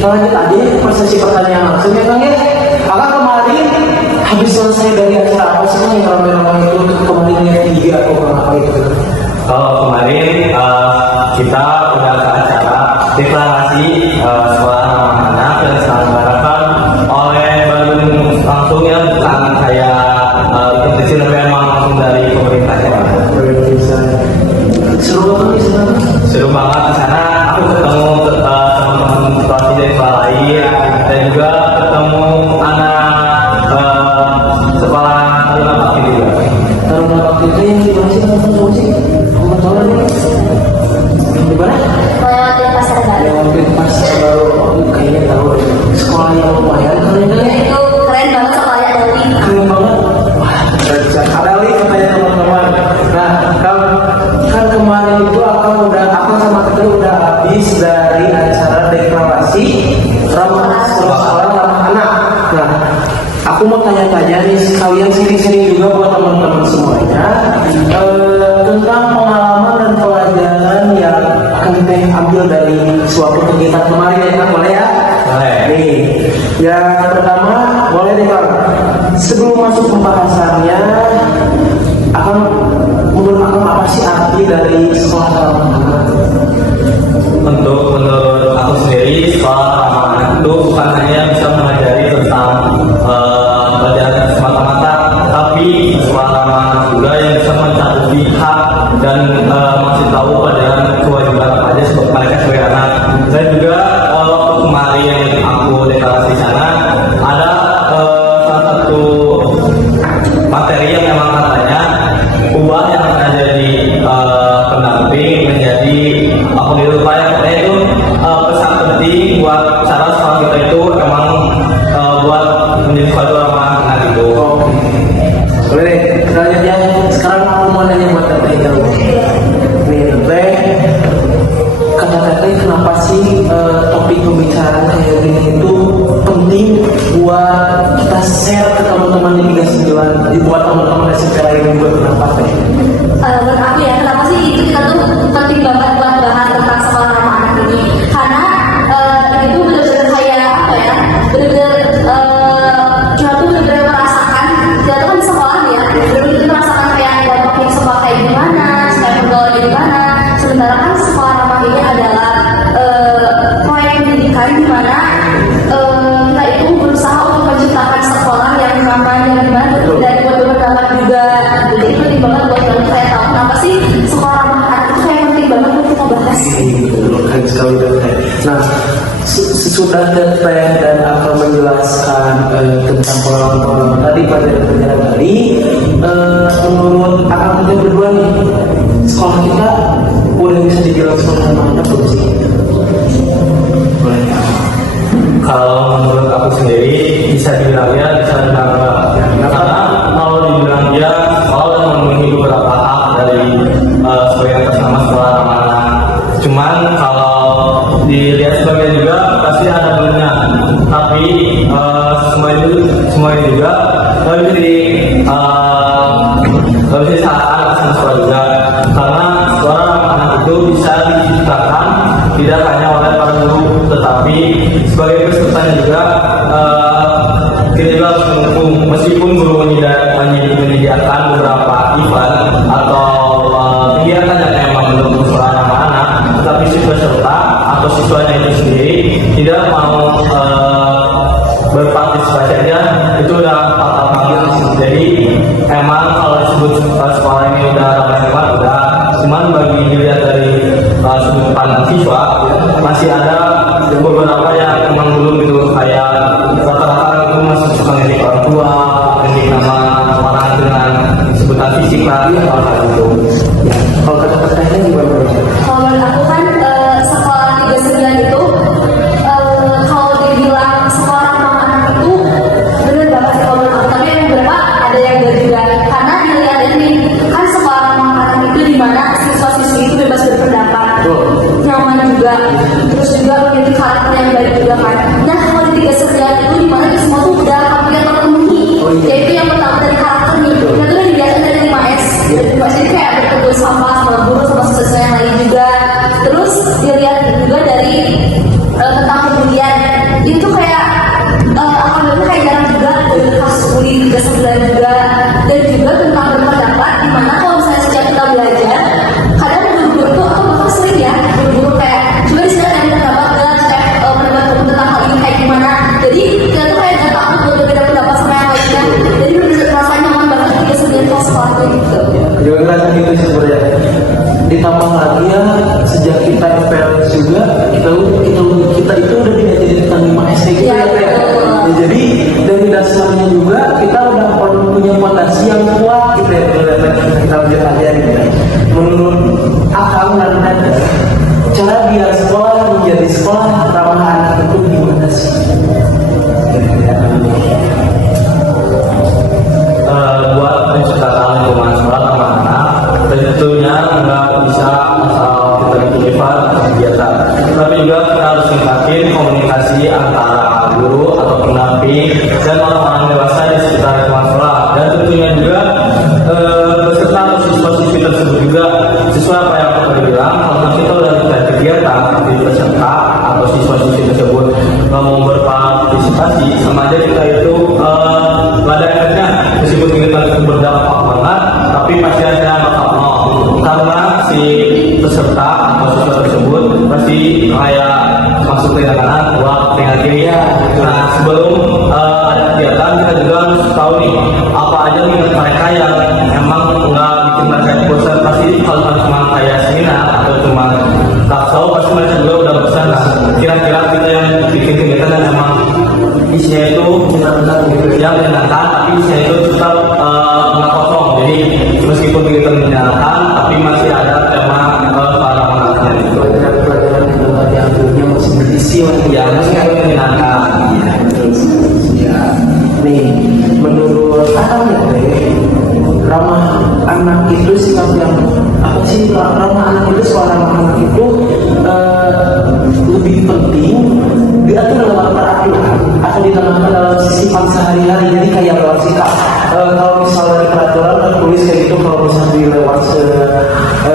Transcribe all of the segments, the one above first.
kita lanjut aja ke sesi pertanyaan langsung ya Kang ya. Kakak kemarin habis selesai dari acara apa sih Kang yang ramai-ramai itu untuk kemarin yang tiga atau apa itu? Kalau kemarin kita udah ke acara deklarasi sekolah ramah anak yang diselenggarakan oleh Bandung langsung ya, bukan kayak kompetisi tapi emang langsung dari pemerintahnya. Seru banget di sana. Seru banget di sana. Aku ketemu teman-teman situasi dari sekolah lain dan juga ketemu anak sekolah Taruna Bakti juga. Taruna Bakti itu yang di mana sih? Kamu sih? Kamu tahu nih? Di mana? Lewat pasar baru. Lewat pasar baru. Oh, kayaknya tahu. Sekolah yang lumayan kali ini. Itu keren banget sekolahnya Dali. Keren banget. Wah, ada lagi katanya teman-teman. Nah, kan kemarin itu aku sama kita udah habis dari acara deklarasi sekolah ramah anak. Nah, aku mau tanya-tanya nih kalian sering-sering juga buat teman-teman semuanya tentang pengalaman dan pelajaran yang akan kita ambil dari suatu kegiatan kemarin ya Kang, boleh ya? Boleh. Nih, yang pertama boleh nih Kang. Sebelum masuk pembahasannya, menurut Akang apa sih arti dari sekolah ramah anak? Menurut aku sendiri, sekolah ramah anak itu bukan hanya bisa mengajari tentang pelajaran semata-mata, tapi sekolah ramah anak juga yang bisa mencakupi hak dan masih tahu pelajaran kewajiban apa aja sebagai mereka sebagai anak. Dan juga waktu kemarin aku deklarasi sana ada salah satu materi yang memang katanya ubah yang akan jadi pendamping menjadi aku dilupa ya, katanya itu pesan penting buat cara sekolah kita itu emang buat menjadi suatu ramah anak itu. Boleh deh, selanjutnya sekarang aku mau nanya buat Teteh dulu. Nih Teteh, kata Teteh kenapa sih topik pembicaraan kayak gini itu penting buat kita share ke teman-teman di 39, buat teman-teman SMP lain juga, kenapa Teh? Menurut aku ya, kenapa sih itu kita tuh penting banget buat bahas tentang sekolah ramah anak ini? Karena itu benar-benar kayak apa ya? Benar-benar kita tuh benar-benar merasakan, kita tuh kan di sekolah ya, benar-benar kita merasakan kayak dampaknya sekolah kayak gimana, supaya pergaulannya gimana. Sementara kan sekolah ramah ini adalah proyek pendidikan di mana kita itu berusaha untuk menciptakan sekolah yang ramah dan gimana dan buat berdampak juga. Jadi itu penting banget buat saya tahu kenapa sih sekolah ramah anak itu kayak penting banget buat kita bahas. Keren sekali Teteh. Nah, sesudah Teteh dan akan menjelaskan tentang pengalaman tadi pada pelajaran tadi, menurut Akang kita berdua nih, sekolah kita udah bisa dibilang sekolah ramah anak belum sih? Boleh ya? Kalau menurut aku sendiri bisa dibilang ya, bisa dibilang enggak. Karena kalau dibilang ya, sekolah udah memenuhi beberapa hak dari sebagai atas nama sekolah ramah anak. Cuman kalau dilihat sebagai juga pasti ada benernya. Tapi semua itu juga nggak bisa disalahkan atas nama sekolah juga. Karena sekolah ramah anak itu bisa diciptakan tidak hanya oleh para guru, tetapi sebagai pesertanya juga kita juga harus mendukung. Meskipun guru menyediakan beberapa event atau kegiatan yang memang mendukung sekolah ramah anak, tetapi si peserta atau siswanya itu sendiri tidak mau berpartisipasi aja, itu udah fatal banget. Jadi emang kalau disebut sekolah ini udah ramah anak udah, cuman bagi dilihat dari sudut pandang siswa masih ada beberapa yang emang belum gitu, kayak rata-rata itu masih suka ngelirik orang tua, ngelirik nama orang dengan sebutan fisik lah, hal itu. Kalau kata Tetehnya gimana? Kalau menurut aku kan sekolah 39 itu kalau dibilang sekolah ramah anak itu bener banget sih kalau menurut aku. Tapi yang beberapa ada yang enggak juga. Karena dilihatin nih, kan sekolah ramah anak itu di mana siswa-siswi itu bebas berpendapat, nyaman juga, terus juga memiliki karakter yang baik juga kan. Nah kalau di 39 itu di mana semua tuh udah hampir terpenuhi. Yaitu yang pertama dari karakter nih, itu udah dibiasakan dari 5S. Dari 5S itu kayak berkumpul sama guru sama siswa yang lain juga. Terus dilihat juga dari tentang kemudian dia tuh kayak alhamdulillah kayak jarang juga kasus bully di kelas 9 juga, dan juga tentang berpendapat dimana kalau misalnya sejak kita belajar kadang guru-guru tuh aku bakal sering ya guru-guru kayak coba di sini ada pendapat gak, cek pendapat kamu tentang hal ini kayak gimana, jadi kita tuh kayak gak takut buat berbeda pendapat sama yang lainnya, jadi bener rasanya nyaman banget ketika sendiri kelas sekolah gitu. Juga ngerasa gitu sih sebenarnya. Ditambah lagi ya sejak kita FPLS juga kita itu udah diajarin tentang 5 SD gitu ya, Teh. Ya, jadi dari dasarnya juga kita udah punya fondasi yang kuat gitu ya, kita pelajari gitu ya. Menurut akal dan cara biar sekolah menjadi sekolah ramah anak itu gimana sih? Buat penciptaan lingkungan sekolah ramah anak tentunya nggak bisa asal kita bikin kegiatan, tapi juga kita harus tingkatin komunikasi antara guru atau pendamping dan orang-orang dewasa di sekitar lingkungan sekolah, dan tentunya juga beserta siswa-siswi tersebut juga sesuai apa yang kita bilang. Kalau kita udah mulai kegiatan tapi peserta atau siswa-siswi tersebut nggak mau berpartisipasi, sama aja kita itu pada akhirnya meskipun kegiatan itu berdampak banget, tapi pasti ada bakal nol karena si peserta atau siswa tersebut pasti kayak masuk ke kanan, keluar tinggal kiri ya. Nah sebelum ada kegiatan kita juga harus tahu nih apa aja minat mereka yang emang nggak bikin mereka bosan. Pasti kalau cuma kayak seminar atau cuma tahu pasti mereka juga udah bosan. Nah kira-kira kita yang bikin kegiatan dan emang isinya itu menyenangkan gitu ya, menyenangkan tapi isinya itu tetap nggak kosong. Jadi meskipun kita menyenangkan tapi masih ada tema para penonton itu Pelajaran yang punya masih berisi ya, masih ada menyenangkan ya. Nih menurut akal ya, ramah anak itu sikap yang apa sih? Ramah anak itu, soal ramah anak itu lebih penting diatur dalam peraturan atau ditanamkan dalam sifat sehari-hari. Jadi kayak lewat sikap, kalau misalnya di peraturan tertulis kayak gitu, kalau misalnya di lewat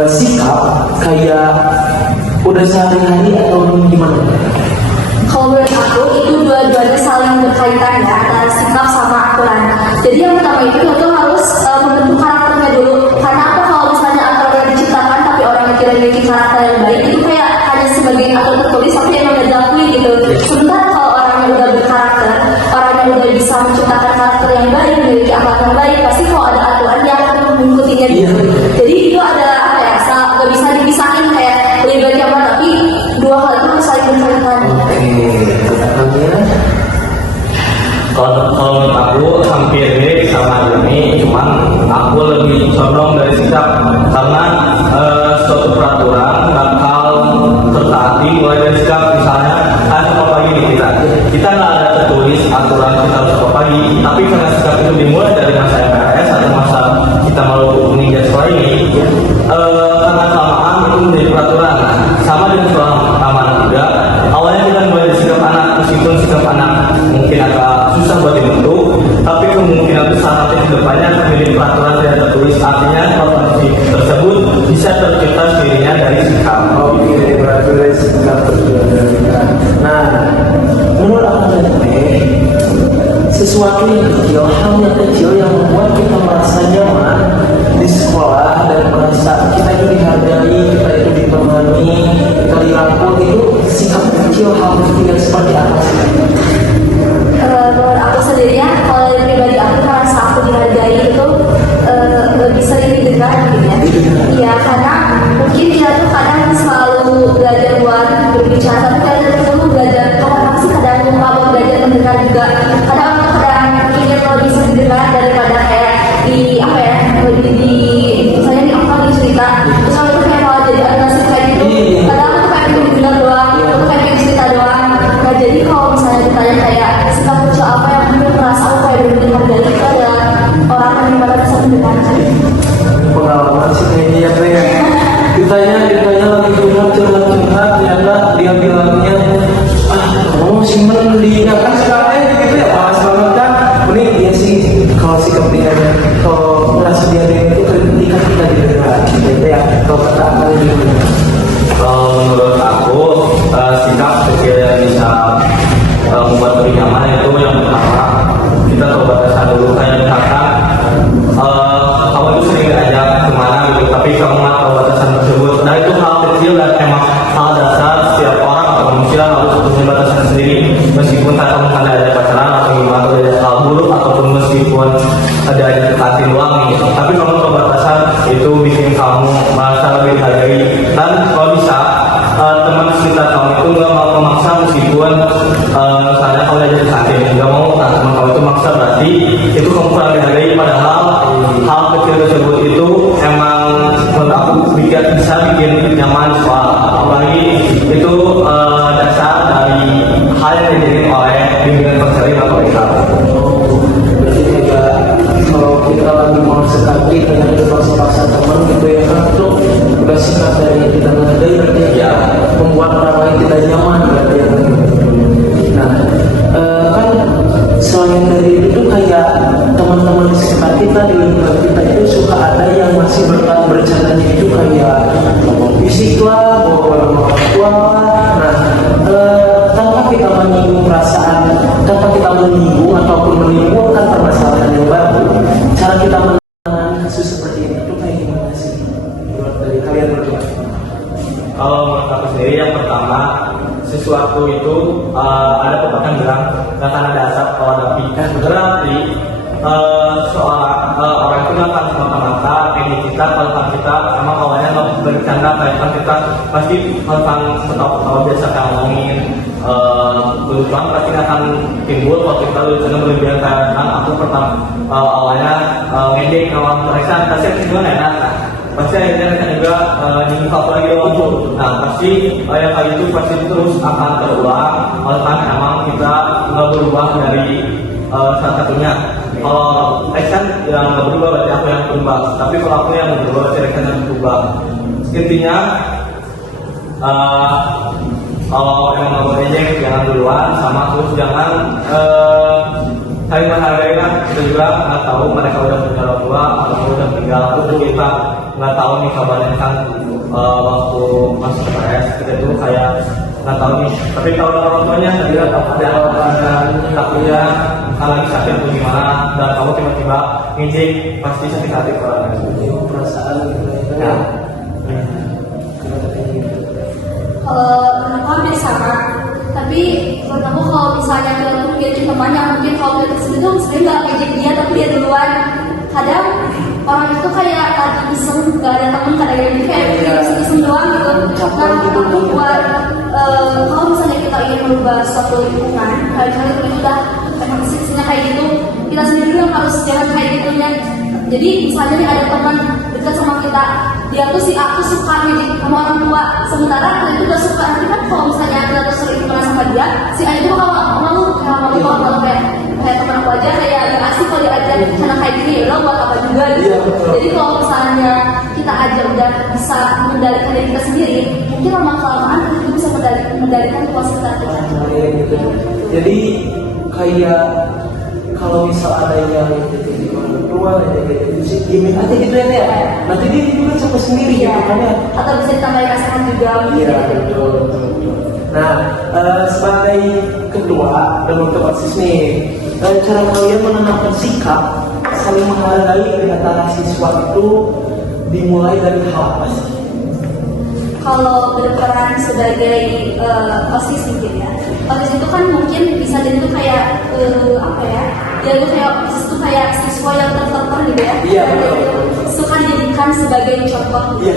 sikap kayak udah sehari-hari atau gimana? Kalau menurut aku itu dua-duanya saling berkaitan ya, antara sikap sama aturan. Jadi yang pertama itu kita harus membentuk karakternya dulu. Karena apa, kalau misalnya aturan yang diciptakan tapi orang yang tidak memiliki karakter yang baik, itu kayak hanya sebagai aturan tertulis tapi yang nggak diakui gitu. Sementara kalau orang yang udah berkarakter, orang yang udah bisa menciptakan karakter yang baik, memiliki akhlak yang baik, pasti kalau ada aturan dia akan mengikutinya gitu. Jadi itu ada apa ya, nggak bisa dipisahin kayak lebih baik yang mana, tapi dua hal itu harus saling berkaitan. Kalau menurut aku hampir mirip sama ini, cuman aku lebih condong dari sikap, karena suatu peraturan bakal tertaati mulai dari sikap. Misalnya kan sekolah pagi nih, kita nggak ada tertulis aturan kita harus sekolah pagi, tapi karena sikap itu dimulai dari masa MPLS atau masa kita mau meninggal sekolah ini, karena kelamaan itu menjadi peraturan. Sama dengan soal keamanan juga, awalnya kita mulai dari sikap anak, meskipun sikap anak mungkin agak susah buat dibentuk, tapi kemungkinan besar nanti ke depannya akan menjadi peraturan tidak tertulis. Artinya kondisi tersebut bisa tercipta sendirinya dari sikap. Oke, dari peraturan sikap. Nah, menurut aku sesuatu yang kecil, hal yang kecil yang membuat kita merasa nyaman di sekolah dan merasa kita itu dihargai, kita itu ditemani, kita dirangkul, itu sikap kecil, hal kecil yang seperti apa sih? Menurut aku sendiri ya, kalau dari pribadi aku merasa aku dihargai itu lebih sering didengar gitu ya. Iya, karena mungkin dia tuh kadang selalu belajar buat berbicara, tapi kadang tuh belajar komunikasi, kadang lupa buat belajar mendengar juga. Kadang mungkin kalau bisa didengar daripada kayak di apa ya, di misalnya di apa di cerita, terus kalau itu kayak malah jadi animasi kayak gitu. Kadang tuh kayak didengar doang, itu kayak cerita doang. Nah jadi kalau misalnya ditanya kayak sikap kecil apa yang aku merasa aku kayak benar-benar dari itu adalah orang yang dimana bisa mendengarkan. Pengalaman sih kayaknya ya, Teh. Ditanya lagi curhat, ternyata dia bilangnya simpen di kan sekarang gitu ya, pas banget kan. Mending dia sih kalau sikap dia, kalau merasa dia itu ketika kita didengar gitu ya, kalau kata aku gitu. Kalau menurut aku sikap kecil yang bisa membuat lebih nyaman itu yang pertama kita tahu batasan dulu kayak misalkan kamu itu sering diajak kemana gitu tapi kamu nggak tahu batasan tersebut. Nah itu hal kecil dan emang hal dasar setiap orang atau manusia harus punya batasan sendiri meskipun kamu ada pacaran atau gimana ada hal buruk ataupun meskipun ada dekati doang nih tapi kamu tahu batasan itu bikin kamu merasa lebih hargai dan kalau bisa teman sekitar kamu itu nggak mau memaksa meskipun misalnya kalau ada di kantin nggak mau teman kamu itu maksa berarti itu kamu kurang dihargai padahal hal kecil tersebut itu emang menurut aku bisa bikin nyaman soal apalagi itu dasar dari hal yang dididik oleh bimbingan konseling atau iklan. Berarti kayak kalau kita lagi mau sekali dengan dipaksa teman gitu ya kan itu udah sikap dari kita menghargai berarti ya membuat orang lain tidak nyaman berarti ya. Nah kan selain dari itu kayak teman-teman di sekitar kita di lingkungan kita itu suka ada yang masih bercandanya itu kayak ngomong fisik lah, bawa orang tua lah. Nah tanpa kita menyinggung perasaan, tanpa kita menyinggung ataupun menimbulkan permasalahan yang baru, cara kita menangani kasus seperti ini itu kayak gimana sih? Menurut dari kalian berdua? Kalau menurut aku sendiri yang pertama sesuatu itu ada pepatah bilang nggak akan ada asap kalau ada api. Berarti orang itu nggak akan semata-mata kayak kita kalau kita sama kawannya nggak bercanda kayak kita pasti akan ketawa-ketawa biasa kayak ngomongin lucuan pasti akan timbul kalau kita lucuan berlebihan karena aku pertama awalnya ngedek kawan mereka pasti gimana enak pasti akhirnya mereka juga dibuka lagi waktu. Nah pasti yang kayak itu pasti terus akan terulang oleh karena memang kita nggak berubah dari salah satunya. Kalau Eksan yang nggak berubah berarti aku yang berubah. Tapi kalau aku yang berubah berarti Eksan yang berubah. Intinya kalau emang nggak berejek jangan duluan sama terus jangan saling menghargai lah. Kita juga nggak tahu mereka udah punya orang tua atau udah meninggal itu kita nggak tahu nih kabarnya kan waktu masuk PS kita itu kayak nggak tahu nih tapi kalau orang tuanya tadi ada takutnya lagi sakit atau gimana dan kamu tiba-tiba ngijik pasti sakit hati kalau Perasaan gitu ya. Kalau menurut aku hampir sama, tapi menurut aku kalau misalnya kita tuh jadi teman yang mungkin kalau kita sendiri tuh sebenarnya nggak ngejek dia tapi dia duluan. Kadang orang itu kayak lagi iseng nggak ada teman kadang jadi kayak iseng doang gitu. Nah aku buat kalau misalnya kita ingin merubah suatu lingkungan, hal-hal itu udah emang sisinya kayak gitu, kita sendiri yang harus jangan kayak gitunya. Jadi misalnya nih ada teman dekat sama kita, dia tuh si aku suka ngejek sama orang tua, sementara kita itu gak suka. Nanti kan kalau misalnya kita terus sering kenal sama dia, si A itu bakal malu kalau kayak teman aku aja kayak gak asik kalau diajak karena kayak gini ya buat apa juga gitu. Jadi kalau misalnya kita aja udah bisa mengendalikan diri kita sendiri, mungkin lama kelamaan kita bisa mengendalikan kuasa kita. Jadi kayak kalau misal ada yang jadi orang tua, jadi musik gimmick aja gitu ya, nanti dia juga sampai sendiri ya, gitu kan ya. Atau bisa ditambahin rasa juga. Iya betul. Nah sebagai ketua dan otomatis nih, cara kalian menanamkan sikap saling menghargai di antara siswa itu dimulai dari hal apa sih? Kalau berperan sebagai OSIS mungkin ya. OSIS itu kan mungkin bisa jadi tuh kayak apa ya? Dia tuh kayak OSIS itu kayak siswa yang tertentu gitu ya. Iya betul. Suka dijadikan sebagai contoh. Iya.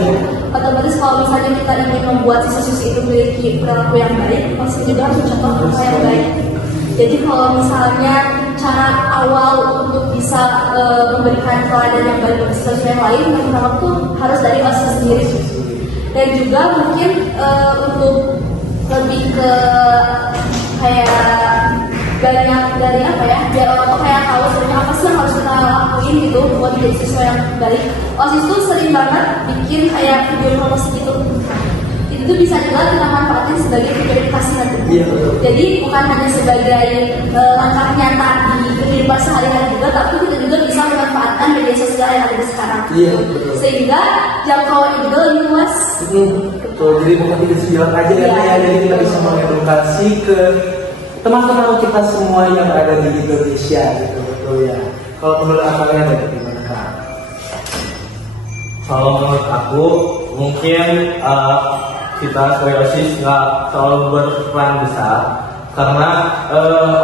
Otomatis kalau misalnya kita ingin membuat siswa-siswa itu memiliki perilaku yang baik, OSIS juga harus mencontoh perilaku yang baik. Jadi kalau misalnya cara awal untuk bisa memberikan teladan yang baik bagi siswa yang lain, yang pertama tuh harus dari OSIS sendiri. Dan juga mungkin untuk lebih ke kayak banyak dari apa ya, biar orang tuh kayak tahu sebenarnya apa sih yang harus kita lakuin gitu buat jadi siswa yang baik. OSIS tuh sering banget bikin kayak video promosi gitu. Itu bisa juga kita manfaatin sebagai video edukasi nanti. Iya betul. Jadi bukan hanya sebagai langkah nyata di kehidupan sehari-hari juga, tapi kita juga bisa memanfaatkan media sosial yang ada di sekarang. Iya betul. Sehingga jangkauannya juga lebih luas. Betul. Jadi bukan 39 aja kan ya, jadi kita bisa mengedukasi ke teman-teman kita semua yang ada di Indonesia gitu, betul ya. Kalau menurut abangnya ada gimana Kak? Kalau menurut aku mungkin kita sebagai OSIS nggak terlalu berperan besar karena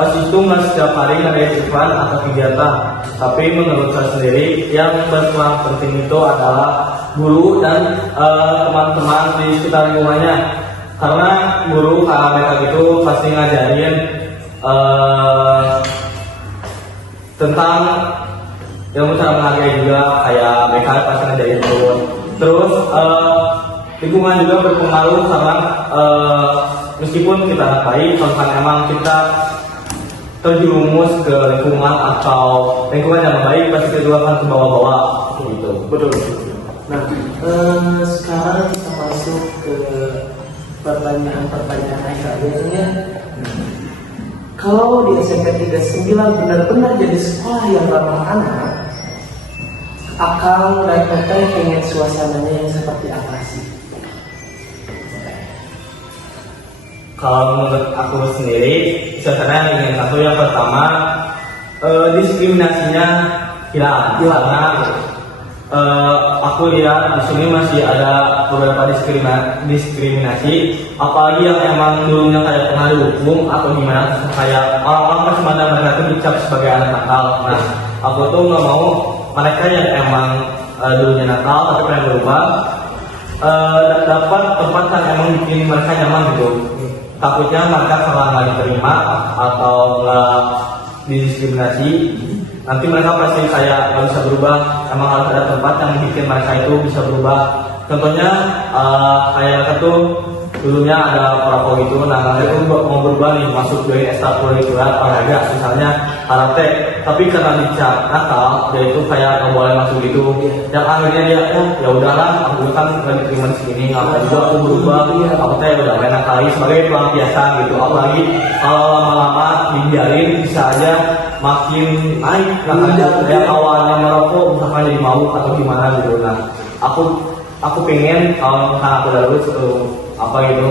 OSIS itu nggak setiap hari ngadain event atau kegiatan. Tapi menurut saya sendiri yang berperan penting itu adalah guru dan teman-teman di sekitar lingkungannya. Karena guru kalau mereka itu pasti ngajarin tentang ilmu cara menghargai juga, kayak mereka pasti ngajarin terus lingkungan juga berpengaruh karena meskipun kita nggak baik, kalau emang kita terjerumus ke lingkungan atau lingkungan yang baik, pasti kita juga akan ke bawah-bawah gitu. Betul. Nah, sekarang kita masuk ke pertanyaan kalian. Kalau di SMP 39 benar-benar jadi sekolah yang ramah anak, akal dan Teteh pengen suasananya yang seperti apa sih? Kalau menurut aku sendiri, suasana ingin satu yang pertama diskriminasinya hilang. Karena aku lihat di sini masih ada beberapa diskriminasi, apalagi yang emang dulunya kayak pernah dihukum atau gimana, kayak orang-orang masih ada mereka itu dicap sebagai anak nakal. Nah, aku tuh nggak mau mereka yang emang dulunya nakal tapi pengen berubah dapat tempat yang emang bikin mereka nyaman gitu. Takutnya mereka kalau nggak diterima atau nggak didiskriminasi, nanti mereka pasti kayak nggak bisa berubah. Emang harus ada tempat yang bikin mereka itu bisa berubah. Contohnya kayak mereka tuh dulunya ada prapo gitu, nah mereka itu mau berubah nih, masuk dari ekstrakurikuler olahraga misalnya karate, tapi karena dicap nakal dia itu kayak nggak boleh masuk gitu. Yang akhirnya dia ya udahlah, aku kan nggak diterima di sini, apa juga aku berubah, aku teh udah main kali sebagai pelampiasan gitu. Apalagi kalau lama-lama dibiarin bisa aja makin naik, yang awalnya merokok misalkan jadi mabuk atau gimana gitu. Nah, aku pengen kalau misalkan aku udah lulus apa gitu,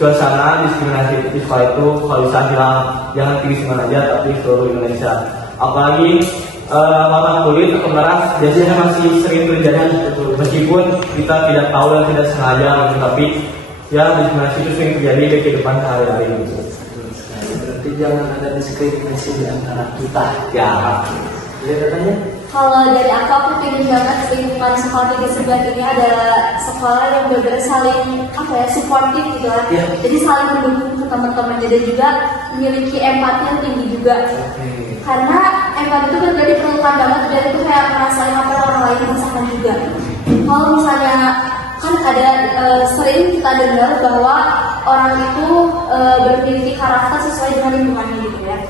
suasana diskriminasi di sekolah itu kalau bisa hilang, jangan pilih mana aja tapi seluruh Indonesia. Apalagi warna kulit atau meras biasanya masih sering terjadi, meskipun kita tidak tahu dan tidak sengaja gitu, tapi ya diskriminasi itu sering terjadi di kehidupan sehari-hari gitu. Berarti jangan ada diskriminasi di antara kita. Ya. Lihat katanya? Kalau dari aku pengen banget lingkungan sekolah 39 ini adalah sekolah yang benar-benar saling supportif gitu kan. Yeah. Jadi saling mendukung ke teman-temannya dan juga memiliki empati yang tinggi juga. Karena empati itu benar-benar diperlukan banget, dan itu kayak ngerasain apa orang lain merasakan juga. Kalau misalnya kan ada sering kita dengar bahwa orang itu memiliki karakter sesuai dengan lingkungannya gitu ya.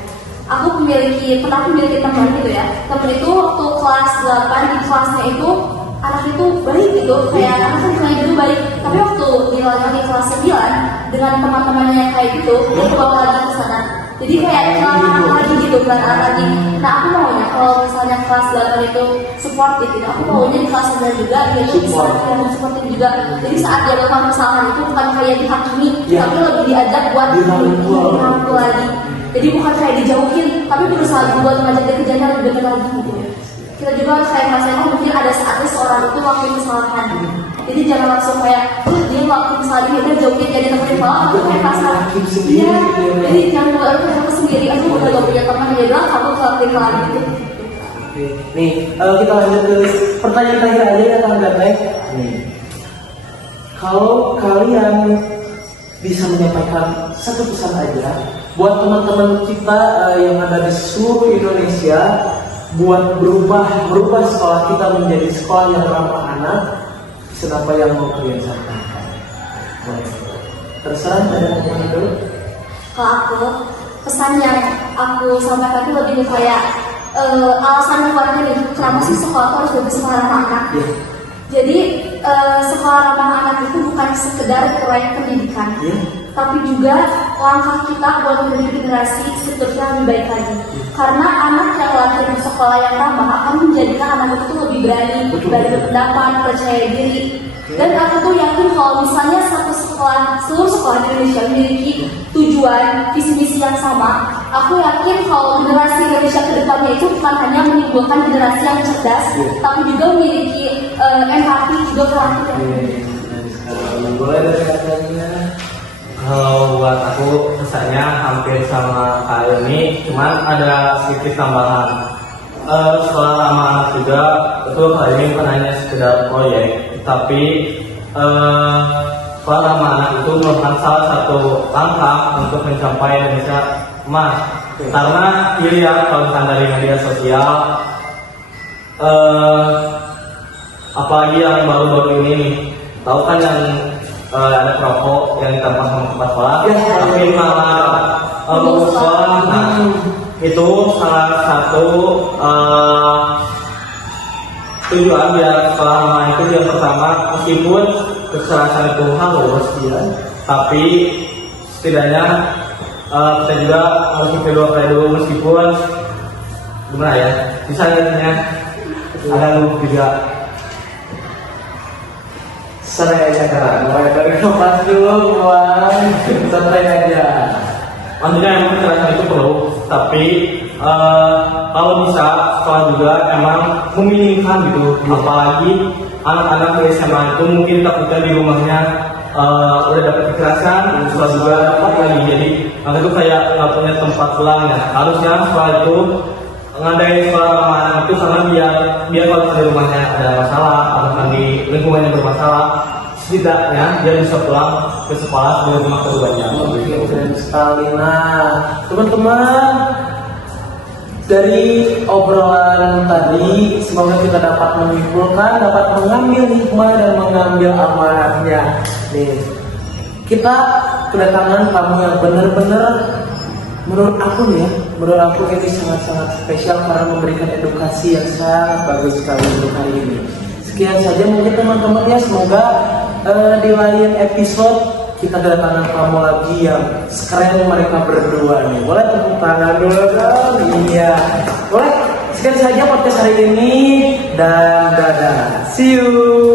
Aku pernah memiliki teman gitu ya. Teman itu waktu kelas 8 di kelasnya itu anak itu baik gitu, kayak anak kan nilai dulu baik. Tapi waktu nilainya di kelas 9 dengan teman-temannya yang kayak gitu, dia kebawa lagi ke sana. Jadi kayak anak lagi gitu kan, anak lagi. Nah, aku maunya kalau misalnya kelas 8 itu supportif gitu, aku maunya di kelas 9 juga dia itu bisa supportif juga. Jadi saat dia melakukan kesalahan itu bukan kayak dihakimi, tapi lebih diajak buat dirangkul lagi. Jadi bukan kayak dijauhin, tapi berusaha buat ngajak dia ke jalan lebih dekat lagi gitu. Kita juga harus kayak ngerasain mungkin ada saatnya seorang itu ngelakuin kesalahan. Jadi jangan langsung kayak dia ngelakuin kesalahan ini udah jauhin jadi temenin malah aku kayak kasar. Iya, jadi jangan buat kamu sendiri. Aku udah gak punya teman, dia bilang kamu ngelakuin kesalahan gitu. Nih, kita lanjut ke pertanyaan terakhir aja ya Kang Gateng. Nih, kalau kalian bisa menyampaikan satu pesan aja buat teman-teman kita yang ada di seluruh Indonesia, buat berubah sekolah kita menjadi sekolah yang ramah anak, kenapa yang mau kalian sampaikan? Terserah ada yang mau dulu. Kalau aku, pesan yang aku sampaikan itu lebih kayak alasan kuatnya nih, kenapa sih sekolah itu harus jadi sekolah ramah anak? Jadi sekolah ramah anak itu bukan sekedar proyek pendidikan, tapi juga langkah kita buat mendidik generasi seterusnya lebih baik lagi. Karena anak yang lahir di sekolah yang ramah akan menjadikan anak itu lebih berani, berani berpendapat, percaya diri. Dan aku tuh yakin kalau misalnya seluruh sekolah di Indonesia memiliki tujuan, visi misi yang sama, aku yakin kalau generasi Indonesia ke depannya itu bukan hanya menimbulkan generasi yang cerdas, tapi juga memiliki empati, juga karakter yang tinggi. Boleh dari katanya. Kalau buat aku kesannya hampir sama kali ini, cuman ada sedikit tambahan. Sekolah ramah anak juga, itu kali ini bukan hanya sekedar proyek, tapi sekolah ramah anak itu merupakan salah satu langkah untuk mencapai Indonesia emas. Karena dilihat kalau misalnya dari media sosial, apalagi yang baru-baru ini nih, tahu kan yang ada perokok yang ditambah sama kepala sekolah, tapi malah sekolah. Nah, itu salah satu tujuan biar sekolah ramah itu yang pertama, meskipun kekerasan itu halus, tapi setidaknya kita juga harus kedua kali dulu, meskipun gimana ya, bisa lihatnya ada lu juga. Santai aja, mulai dari kelas dulu, kawan. Santai aja. Maksudnya emang kekerasan itu perlu, tapi kalau bisa sekolah juga emang memilihkan gitu. Apalagi anak-anak di SMA itu mungkin takutnya di rumahnya udah dapat kekerasan, sekolah juga dapat lagi. Jadi anak itu kayak nggak punya tempat pulang ya. Harusnya sekolah itu ngadain sekolah ramah anak itu karena biar kalau di rumahnya ada masalah atau di lingkungannya bermasalah, setidaknya dia bisa pulang ke sekolah di rumah keduanya. Keren sekali. Nah, teman-teman, dari obrolan tadi semoga kita dapat menyimpulkan, dapat mengambil hikmah dan mengambil amanatnya. Nih, kita kedatangan tamu yang benar-benar menurut aku ini sangat-sangat spesial karena memberikan edukasi yang sangat bagus sekali untuk hari ini. Sekian saja mungkin teman-teman ya, semoga di lain episode kita kedatangan tamu lagi yang sekeren mereka berdua nih. Boleh tepuk tangan dulu dong? Iya. Boleh. Sekian saja podcast hari ini dan dadah. See you.